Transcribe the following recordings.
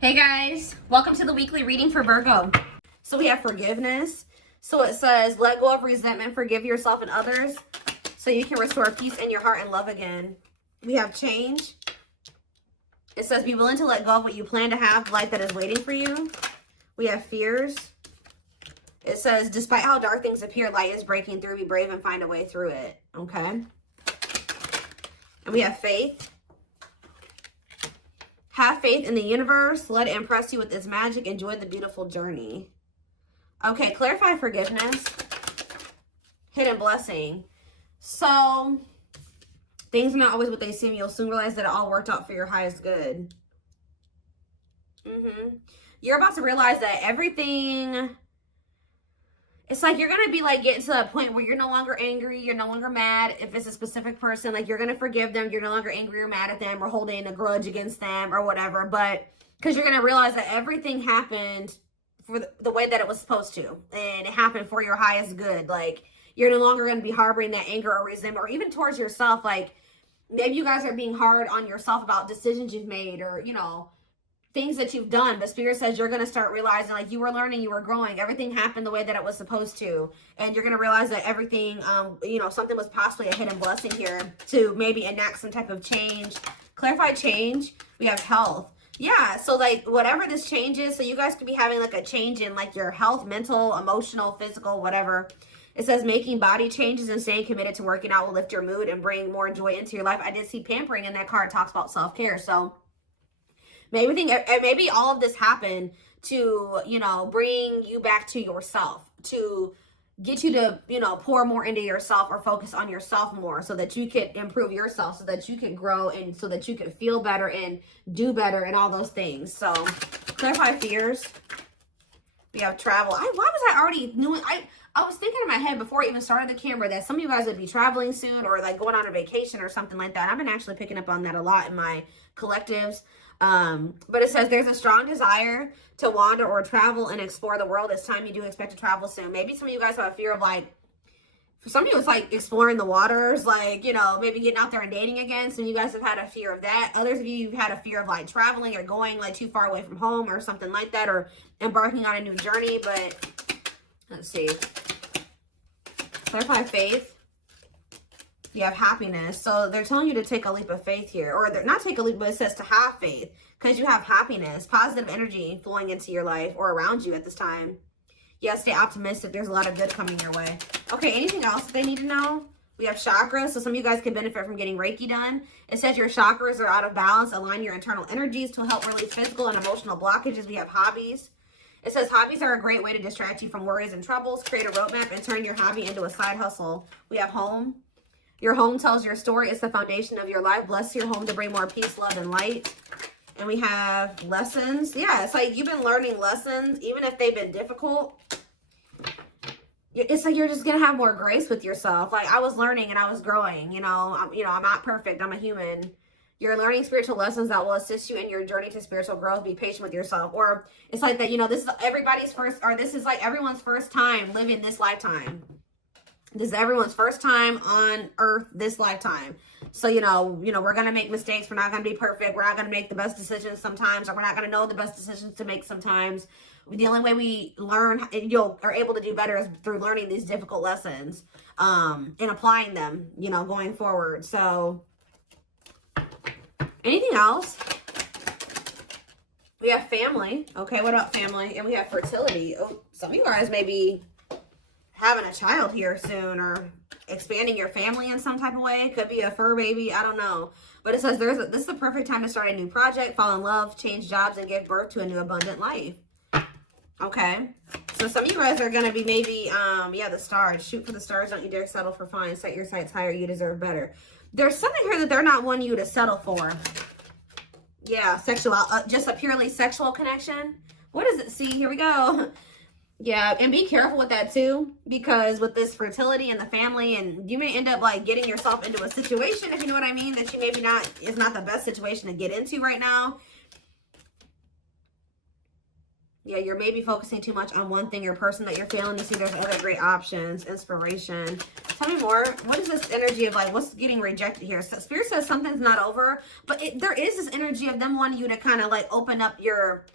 Hey guys, welcome to the weekly reading for Virgo. So we have forgiveness. So it says, let go of resentment, forgive yourself and others so you can restore peace in your heart and love again. We have change. It says, be willing to let go of what you plan to have, life that is waiting for you. We have fears. It says, despite how dark things appear, light is breaking through. Be brave and find a way through it. Okay. And we have faith. Have faith in the universe. Let it impress you with its magic. Enjoy the beautiful journey. Okay, clarify forgiveness. Hidden blessing. So, things are not always what they seem. You'll soon realize that it all worked out for your highest good. You're about to realize that everything... It's like you're going to be like getting to a point where you're no longer angry. You're no longer mad. If it's a specific person, like you're going to forgive them. You're no longer angry or mad at them or holding a grudge against them or whatever. But because you're going to realize that everything happened for the way that it was supposed to. And it happened for your highest good. Like you're no longer going to be harboring that anger or resentment or even towards yourself. Like maybe you guys are being hard on yourself about decisions you've made or, you know, things that you've done, but Spirit says you're going to start realizing like you were learning, you were growing, everything happened the way that it was supposed to, and you're going to realize that everything, you know, something was possibly a hidden blessing here to maybe enact some type of change. Clarify change. We have health. Yeah, so like whatever this change is, so you guys could be having like a change in like your health, mental, emotional, physical, whatever. It says making body changes and staying committed to working out will lift your mood and bring more joy into your life. I did see pampering in that card. It talks about self-care, so maybe all of this happened to, you know, bring you back to yourself, to get you to, you know, pour more into yourself or focus on yourself more so that you can improve yourself, so that you can grow and so that you can feel better and do better and all those things. So clarify fears. We have travel. Why was I already doing? I was thinking in my head before I even started the camera that some of you guys would be traveling soon or like going on a vacation or something like that. And I've been actually picking up on that a lot in my collectives. But it says there's a strong desire to wander or travel and explore the world. It's time you do expect to travel soon. Maybe some of you guys have a fear of like, for some of you it's like exploring the waters, like, you know, maybe getting out there and dating again. Some of you guys have had a fear of that. Others of you have had a fear of like traveling or going like too far away from home or something like that, or embarking on a new journey. But let's see. Clarify faith. You have happiness. So they're telling you to take a leap of faith here, or they're not take a leap, but it says to have faith because you have happiness, positive energy flowing into your life or around you at this time. Yeah, stay optimistic. There's a lot of good coming your way. Okay, anything else that they need to know? We have chakras. So some of you guys can benefit from getting Reiki done. It says your chakras are out of balance. Align your internal energies to help release physical and emotional blockages. We have hobbies. It says hobbies are a great way to distract you from worries and troubles. Create a roadmap and turn your hobby into a side hustle. We have home. Your home tells your story. It's the foundation of your life. Bless your home to bring more peace, love, and light. And we have lessons. Yeah, it's like you've been learning lessons, even if they've been difficult. It's like you're just going to have more grace with yourself. Like I was learning and I was growing. You know, I'm not perfect. I'm a human. You're learning spiritual lessons that will assist you in your journey to spiritual growth. Be patient with yourself. Or it's like that, you know, this is everybody's first, or this is like everyone's first time living this lifetime. This is everyone's first time on earth this lifetime. So, you know, we're going to make mistakes. We're not going to be perfect. We're not going to make the best decisions sometimes, or we're not going to know the best decisions to make sometimes. The only way we learn and are able to do better is through learning these difficult lessons and applying them, you know, going forward. So anything else? We have family. Okay, what about family? And we have fertility. Oh, some of you guys may be having a child here soon or expanding your family in some type of way. It could be a fur baby. I don't know. But it says this is the perfect time to start a new project, fall in love, change jobs, and give birth to a new abundant life. Okay. So some of you guys are going to be maybe, yeah, the stars. Shoot for the stars. Don't you dare settle for fine. Set your sights higher. You deserve better. There's something here that they're not wanting you to settle for. Yeah, sexual, just a purely sexual connection. What does it see? Here we go. Yeah, and be careful with that too, because with this fertility and the family, and you may end up like getting yourself into a situation, if you know what I mean, that you maybe is not the best situation to get into right now. Yeah, you're maybe focusing too much on one thing or person that you're failing to see there's other great options. Inspiration. Tell me more. What is this energy of like, what's getting rejected here? So Spirit says something's not over, but there is this energy of them wanting you to kind of like open up your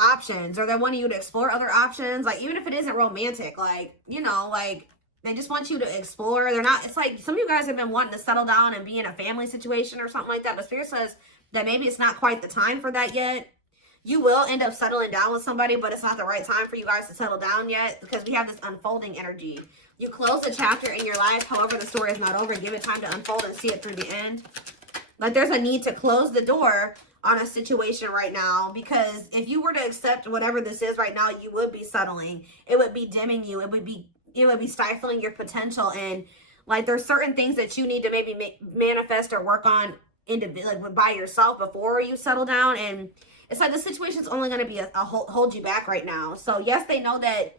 options, or they're wanting you to explore other options. Like, even if it isn't romantic, like, you know, like, they just want you to explore. They're not, it's like some of you guys have been wanting to settle down and be in a family situation or something like that, but Spirit says that maybe it's not quite the time for that yet. You will end up settling down with somebody, but it's not the right time for you guys to settle down yet, because we have this unfolding energy. You close a chapter in your life, however, the story is not over. Give it time to unfold and see it through the end. Like, there's a need to close the door on a situation right now, because if you were to accept whatever this is right now, you would be settling. It would be dimming you. It would be stifling your potential. And like, there's certain things that you need to maybe manifest or work on like by yourself before you settle down. And it's like the situation's only going to be a hold you back right now. So yes, they know that,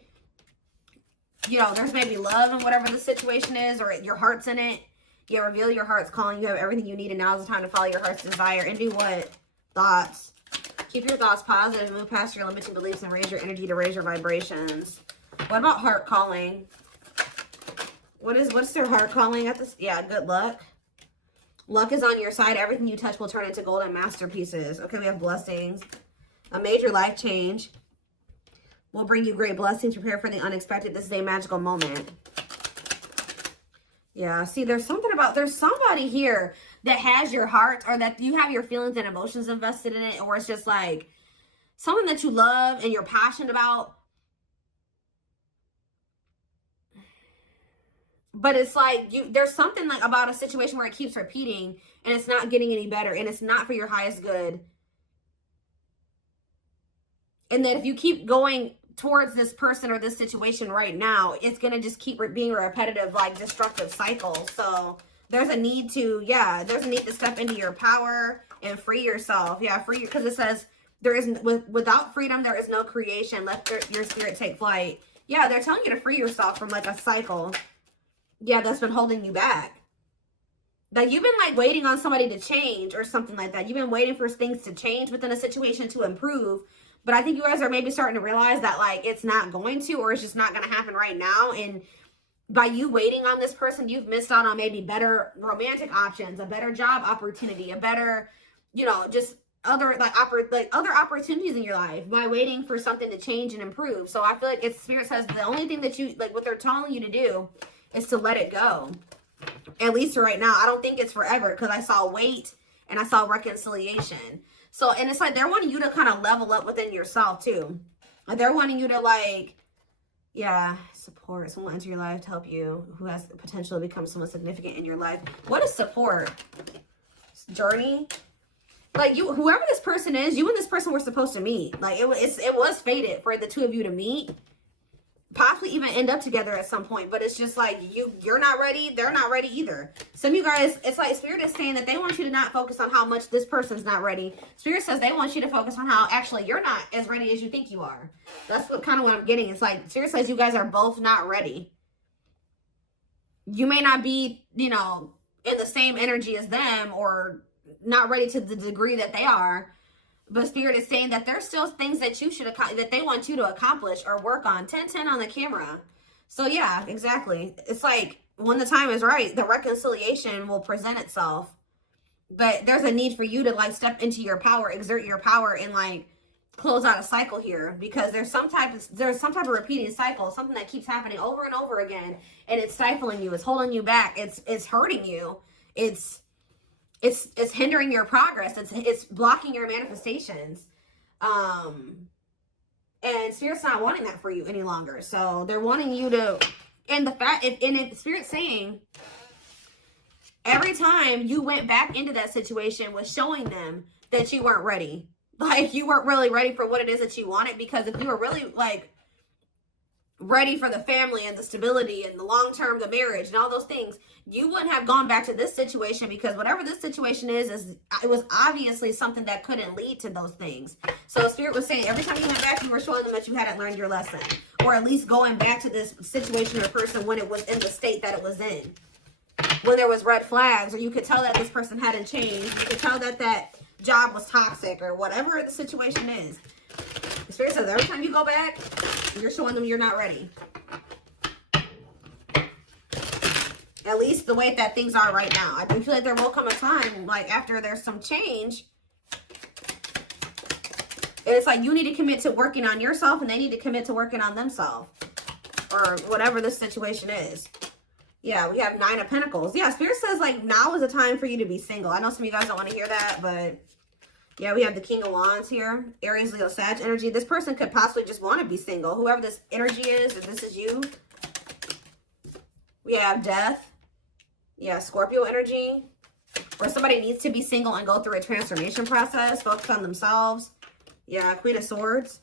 you know, there's maybe love in whatever the situation is, or your heart's in it. Yeah, reveal your heart's calling. You have everything you need, and now is the time to follow your heart's desire. And do what? Thoughts. Keep your thoughts positive, move past your limiting beliefs, and raise your energy to raise your vibrations. What about heart calling? What's their heart calling at this? Yeah, good luck. Luck is on your side. Everything you touch will turn into golden masterpieces. Okay, we have blessings. A major life change will bring you great blessings. Prepare for the unexpected. This is a magical moment. Yeah, see, there's somebody here that has your heart, or that you have your feelings and emotions invested in it, or it's just like something that you love and you're passionate about. But it's like there's something like about a situation where it keeps repeating and it's not getting any better, and it's not for your highest good. And that if you keep going towards this person or this situation right now, it's going to just keep being a repetitive, like, destructive cycle. So there's a need to, step into your power and free yourself. Yeah, free, because it says without freedom, there is no creation. Let your spirit take flight. Yeah, they're telling you to free yourself from like a cycle. Yeah, that's been holding you back. Like, you've been like waiting on somebody to change or something like that. You've been waiting for things to change within a situation to improve. But I think you guys are maybe starting to realize that like it's not going to, or it's just not going to happen right now. And by you waiting on this person, you've missed out on maybe better romantic options, a better job opportunity, a better, you know, just other other opportunities in your life by waiting for something to change and improve. So I feel like it's Spirit says the only thing that you like, what they're telling you to do is to let it go. At least for right now. I don't think it's forever, because I saw wait and I saw reconciliation. So, and it's like they're wanting you to kind of level up within yourself too. Like, they're wanting you to like, yeah, support someone into your life to help you who has the potential to become someone significant in your life. What is support? Journey? Like, whoever this person is, you and this person were supposed to meet. Like, it was fated for the two of you to meet. Possibly even end up together at some point, but it's just like you're not ready, they're not ready either. Some of you guys, it's like Spirit is saying that they want you to not focus on how much this person's not ready. Spirit says they want you to focus on how actually you're not as ready as you think you are. That's what I'm getting. It's like Spirit says you guys are both not ready. You may not be, you know, in the same energy as them, or not ready to the degree that they are. But Spirit is saying that there's still things that you should that they want you to accomplish or work on. 10-10 on the camera. So yeah, exactly. It's like when the time is right, the reconciliation will present itself. But there's a need for you to like step into your power, exert your power, and like close out a cycle here, because there's some type of repeating cycle, something that keeps happening over and over again, and it's stifling you, it's holding you back, it's hurting you, it's hindering your progress. It's blocking your manifestations. And Spirit's not wanting that for you any longer. So they're wanting you to, and if Spirit's saying every time you went back into that situation was showing them that you weren't ready. Like, you weren't really ready for what it is that you wanted, because if you were really like ready for the family and the stability and the long-term, the marriage and all those things, you wouldn't have gone back to this situation, because whatever this situation is it was obviously something that couldn't lead to those things. So Spirit was saying every time you went back, you were showing them that you hadn't learned your lesson, or at least going back to this situation or person when it was in the state that it was in, when there was red flags, or you could tell that this person hadn't changed, you could tell that that job was toxic, or whatever the situation is. Spirit says every time you go back, you're showing them you're not ready. At least the way that things are right now. I do feel like there will come a time, like after there's some change, and it's like you need to commit to working on yourself and they need to commit to working on themselves. Or whatever this situation is. Yeah, we have 9 of Pentacles. Yeah, Spirit says like now is the time for you to be single. I know some of you guys don't want to hear that, but yeah, we have the King of Wands here. Aries, Leo, Sag energy. This person could possibly just want to be single. Whoever this energy is, if this is you. We have Death. Yeah, Scorpio energy. Or somebody needs to be single and go through a transformation process. Focus on themselves. Yeah, Queen of Swords.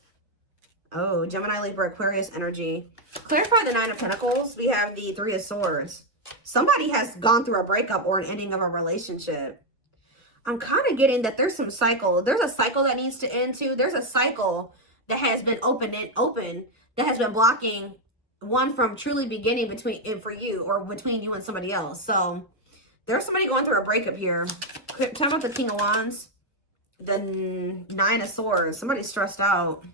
Oh, Gemini, Libra, Aquarius energy. Clarify the 9 of Pentacles. We have the 3 of Swords. Somebody has gone through a breakup or an ending of a relationship. I'm kind of getting that there's some cycle. There's a cycle that needs to end too. There's a cycle that has been open that has been blocking one from truly beginning for you or between you and somebody else. So there's somebody going through a breakup here. Talk about the King of Wands, the 9 of Swords. Somebody's stressed out.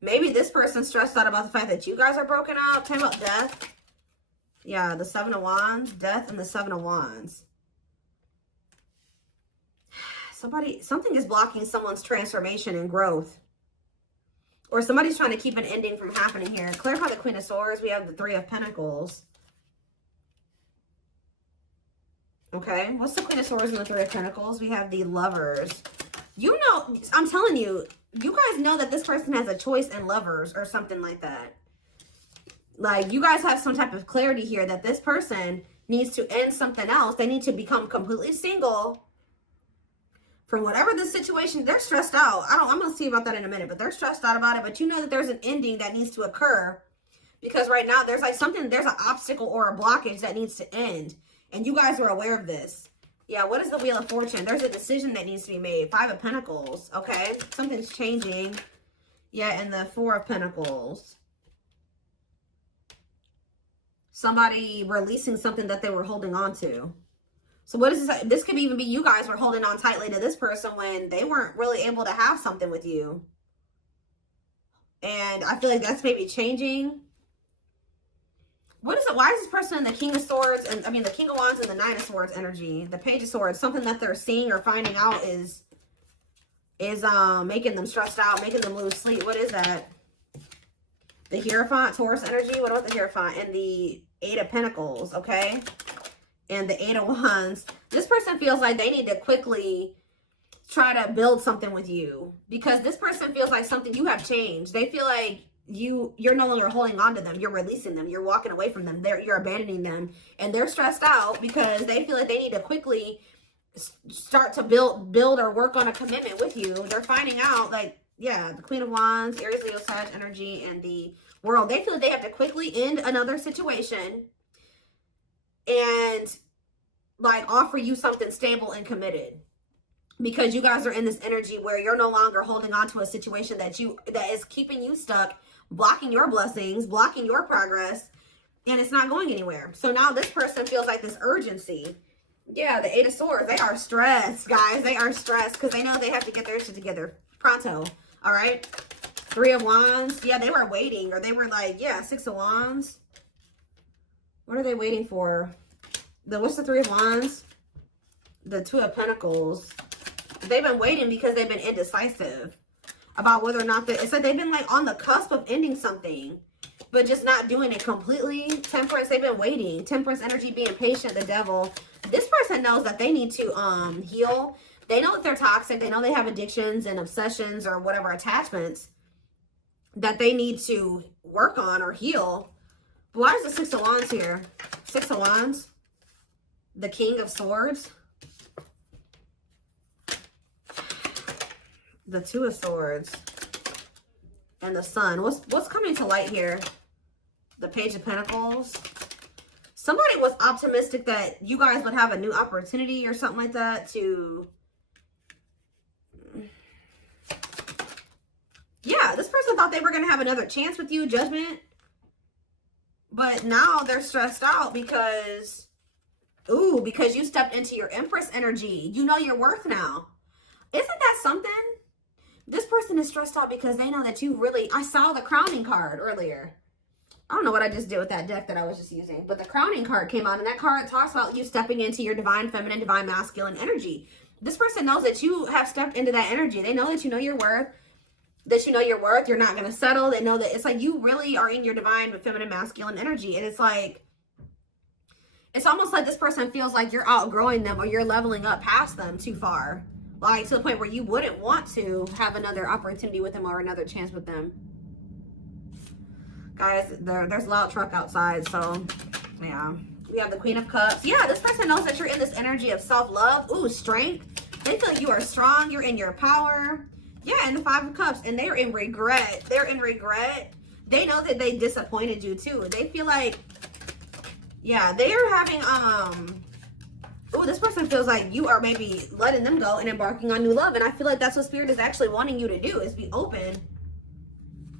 Maybe this person's stressed out about the fact that you guys are broken up. Talk about Death. Yeah, the 7 of Wands, Death, and the 7 of Wands. Something is blocking someone's transformation and growth. Or somebody's trying to keep an ending from happening here. Clarify the Queen of Swords. We have the 3 of Pentacles. Okay, what's the Queen of Swords and the 3 of Pentacles? We have the Lovers. You know, I'm telling you, you guys know that this person has a choice in Lovers or something like that. Like, you guys have some type of clarity here that this person needs to end something else. They need to become completely single. For whatever the situation, they're stressed out. I'm going to see about that in a minute, but they're stressed out about it. But you know that there's an ending that needs to occur because right now there's like there's an obstacle or a blockage that needs to end. And you guys are aware of this. Yeah, what is the Wheel of Fortune? There's a decision that needs to be made. 5 of Pentacles, okay? Something's changing. Yeah, and the 4 of Pentacles. Somebody releasing something that they were holding on to. So what is this? This could even be you guys were holding on tightly to this person when they weren't really able to have something with you. And I feel like that's maybe changing. What is it? Why is this person in the King of Swords and the King of Wands and the 9 of Swords energy? The Page of Swords, something that they're seeing or finding out is making them stressed out, making them lose sleep. What is that? The Hierophant, Taurus energy. What about the Hierophant? And the 8 of Pentacles, okay? And the 8 of Wands. This person feels like they need to quickly try to build something with you because this person feels like you have changed. They feel like you're no longer holding on to them. You're releasing them. You're walking away from them. You're abandoning them. And they're stressed out because they feel like they need to quickly start to build or work on a commitment with you. They're finding out, like, yeah, the Queen of Wands, Aries, Leo, Sag energy, and the World. They feel like they have to quickly end another situation and like offer you something stable and committed. Because you guys are in this energy where you're no longer holding on to a situation that is keeping you stuck, blocking your blessings, blocking your progress, and it's not going anywhere. So now this person feels like this urgency. Yeah, the 8 of Swords. They are stressed, guys. They are stressed because they know they have to get their shit together pronto. All right. 3 of Wands. Yeah, they were waiting, or they were like, yeah, 6 of Wands. What are they waiting for? What's the 3 of Wands? The 2 of Pentacles. They've been waiting because they've been indecisive about whether or not it's like they've been like on the cusp of ending something, but just not doing it completely. Temperance, they've been waiting. Temperance energy, being patient, the Devil. This person knows that they need to heal. They know that they're toxic. They know they have addictions and obsessions or whatever attachments that they need to work on or heal. But why is the 6 of Wands here? 6 of Wands. The King of Swords. The 2 of Swords. And the Sun. What's coming to light here? The Page of Pentacles. Somebody was optimistic that you guys would have a new opportunity or something like that to... Yeah, this person thought they were going to have another chance with you, Judgment. But now they're stressed out because... Ooh, because you stepped into your Empress energy. You know your worth now. Isn't that something? This person person is stressed out because they know that you really, I saw the crowning card earlier. I don't know what I just did with that deck that I was just using, but the crowning card came out, and that card talks about you stepping into your divine feminine, divine masculine energy. This person knows that you have stepped into that energy. They know that you know your worth, you're not going to settle. They know that it's like you really are in your divine feminine, masculine energy. And it's like, it's almost like this person feels like you're outgrowing them or you're leveling up past them too far. Like to the point where you wouldn't want to have another opportunity with them or another chance with them. Guys, there's a loud truck outside, so yeah. We have the Queen of Cups. Yeah, this person knows that you're in this energy of self-love. Ooh, strength. They feel like you are strong. You're in your power. Yeah, and the Five of Cups. And they're in regret. They're in regret. They know that they disappointed you too. They feel like, yeah, they are having, ooh, this person feels like you are maybe letting them go and embarking on new love. And I feel like that's what Spirit is actually wanting you to do, is be open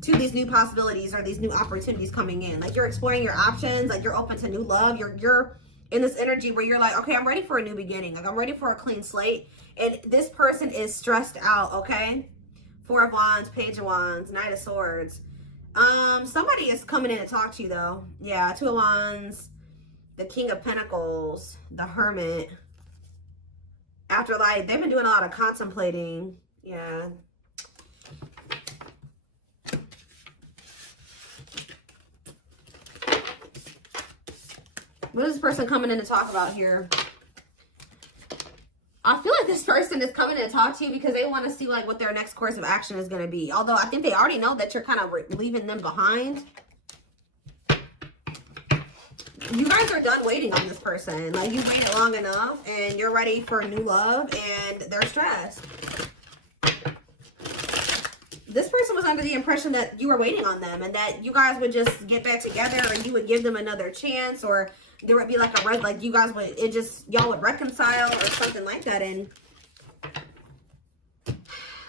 to these new possibilities or these new opportunities coming in. Like you're exploring your options, like you're open to new love. You're in this energy where you're like, okay, I'm ready for a new beginning. Like I'm ready for a clean slate. And this person is stressed out, okay? Four of Wands, Page of Wands, Knight of Swords. Somebody is coming in to talk to you though. Yeah, Two of Wands, the King of Pentacles, the Hermit. After like, they've been doing a lot of contemplating. Yeah. What is this person coming in to talk about here? I feel like this person is coming in to talk to you because they want to see like what their next course of action is going to be. Although I think they already know that you're kind of leaving them behind. You guys are done waiting on this person. Like you waited long enough and you're ready for new love and they're stressed. This person was under the impression that you were waiting on them and that you guys would just get back together or you would give them another chance, or there would be like a like you guys would, y'all would reconcile or something like that. And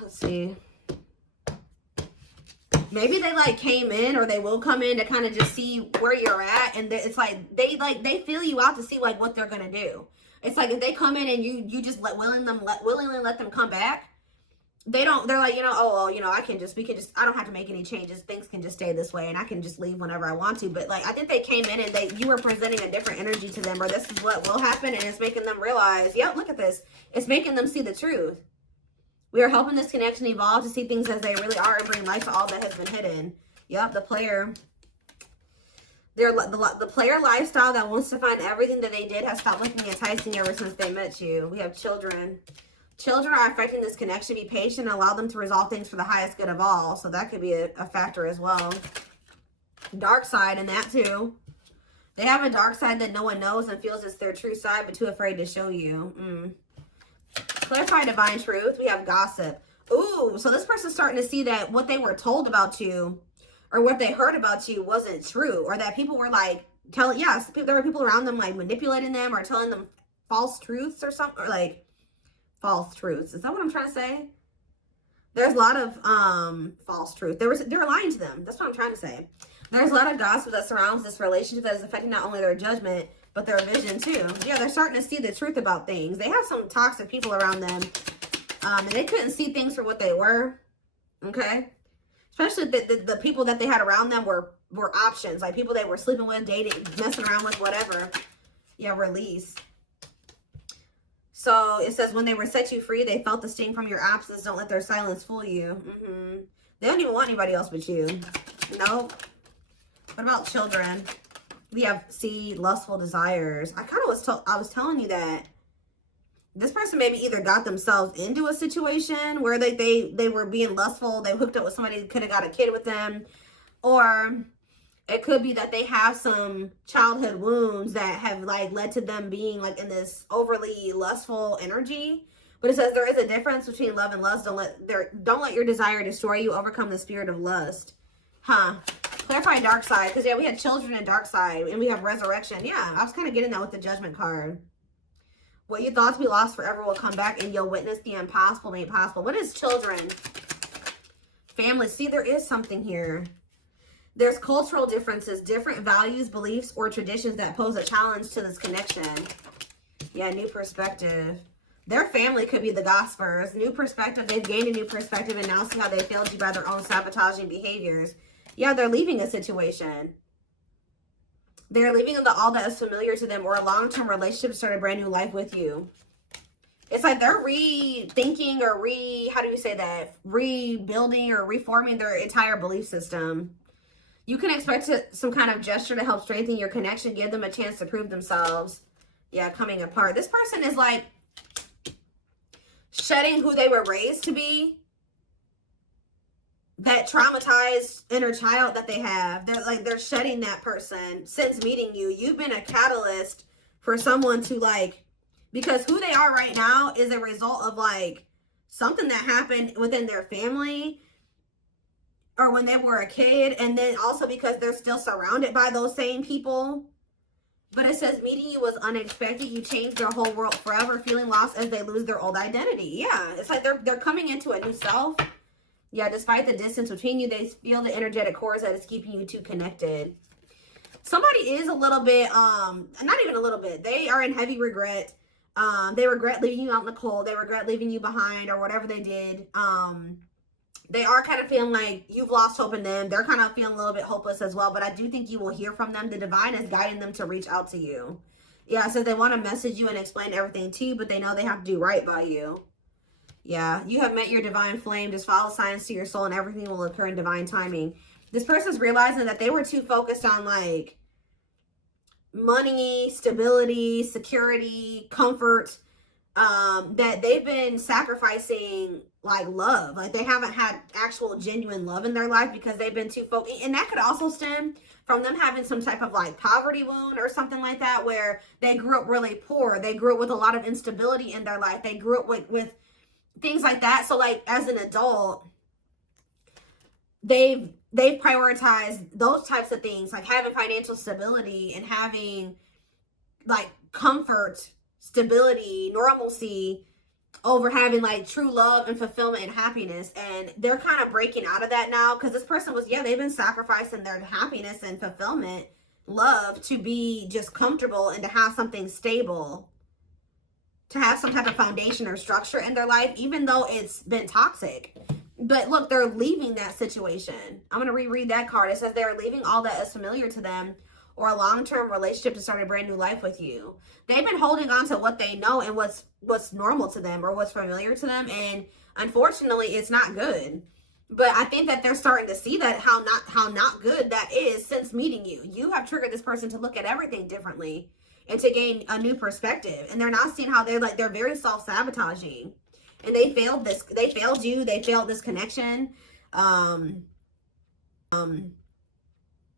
let's see, maybe they like came in, or they will come in to kind of just see where you're at. And it's like they feel you out to see like what they're gonna do. It's like if they come in and you just willingly let them come back. They're like, you know, oh, well, you know, I don't have to make any changes. Things can just stay this way and I can just leave whenever I want to. But like, I think they came in and you were presenting a different energy to them, or this is what will happen. And it's making them realize, yep, look at this. It's making them see the truth. We are helping this connection evolve to see things as they really are and bring light to all that has been hidden. Yep, the player. The player lifestyle that wants to find everything that they did has stopped looking enticing ever since they met you. We have children. Children are affecting this connection. Be patient and allow them to resolve things for the highest good of all. So that could be a factor as well. Dark side in that too. They have a dark side that no one knows and feels it's their true side, but too afraid to show you. Clarify divine truth. We have gossip. Ooh, so this person's starting to see that what they were told about you or what they heard about you wasn't true, or that people were like there were people around them like manipulating them or telling them false truths or something, or like false truths. Is that what I'm trying to say? There's a lot of false truth. They're lying to them. That's what I'm trying to say. There's a lot of gossip that surrounds this relationship that is affecting not only their judgment, but their vision too. Yeah, they're starting to see the truth about things. They have some toxic people around them. And they couldn't see things for what they were. Okay? Especially the people that they had around them were options. Like people they were sleeping with, dating, messing around with, whatever. Yeah, release. So it says, when they were set you free, they felt the sting from your absence. Don't let their silence fool you. They don't even want anybody else but you. Nope. What about children? We have lustful desires. I was telling you that this person maybe either got themselves into a situation where they were being lustful. They hooked up with somebody who could have got a kid with them. Or it could be that they have some childhood wounds that have like led to them being like in this overly lustful energy. But it says there is a difference between love and lust. Don't let your desire destroy you. Overcome the spirit of lust. Clarify dark side. Because yeah, we had children and dark side, and we have resurrection. Yeah, I was kind of getting that with the judgment card. What you thought to be lost forever will come back, and you'll witness the impossible made possible. What is children? Family. See, there is something here. There's cultural differences, different values, beliefs, or traditions that pose a challenge to this connection. Yeah, new perspective. Their family could be the gossipers. New perspective. They've gained a new perspective and now see how they failed you by their own sabotaging behaviors. Yeah, they're leaving a situation. They're leaving all that is familiar to them, or a long-term relationship to start a brand new life with you. It's like they're rethinking or how do you say that? Rebuilding or reforming their entire belief system. You can expect some kind of gesture to help strengthen your connection, give them a chance to prove themselves. Yeah, coming apart. This person is like shedding who they were raised to be. That traumatized inner child that they have. They're shedding that person since meeting you. You've been a catalyst for someone to like, because who they are right now is a result of like something that happened within their family or when they were a kid. And then also because they're still surrounded by those same people. But it says meeting you was unexpected. You changed their whole world forever, feeling lost as they lose their old identity. Yeah, it's like they're coming into a new self. Yeah, despite the distance between you, they feel the energetic cords that is keeping you two connected. Somebody is a little bit, not even a little bit. They are in heavy regret. They regret leaving you out in the cold. They regret leaving you behind or whatever they did. They are kind of feeling like you've lost hope in them. They're kind of feeling a little bit hopeless as well. But I do think you will hear from them. The divine is guiding them to reach out to you. Yeah, so they want to message you and explain everything to you, but they know they have to do right by you. Yeah, you have met your divine flame. Just follow signs to your soul and everything will occur in divine timing. This person's realizing that they were too focused on like money, stability, security, comfort, that they've been sacrificing like love. Like they haven't had actual genuine love in their life because they've been too focused. And that could also stem from them having some type of like poverty wound or something like that, where they grew up really poor. They grew up with a lot of instability in their life. They grew up with things like that. So like as an adult, they've prioritized those types of things, like having financial stability and having like comfort, stability, normalcy over having like true love and fulfillment and happiness. And they're kind of breaking out of that now because this person was, yeah, they've been sacrificing their happiness and fulfillment, love, to be just comfortable and to have something stable, to have some type of foundation or structure in their life, even though it's been toxic. But look, they're leaving that situation. I'm going to reread that card. It says they're leaving all that is familiar to them or a long-term relationship to start a brand new life with you. They've been holding on to what they know and what's normal to them or what's familiar to them. And unfortunately, it's not good. But I think that they're starting to see that how not good that is since meeting you. You have triggered this person to look at everything differently and to gain a new perspective. And they're not seeing how they're very self-sabotaging. And they failed you. They failed this connection.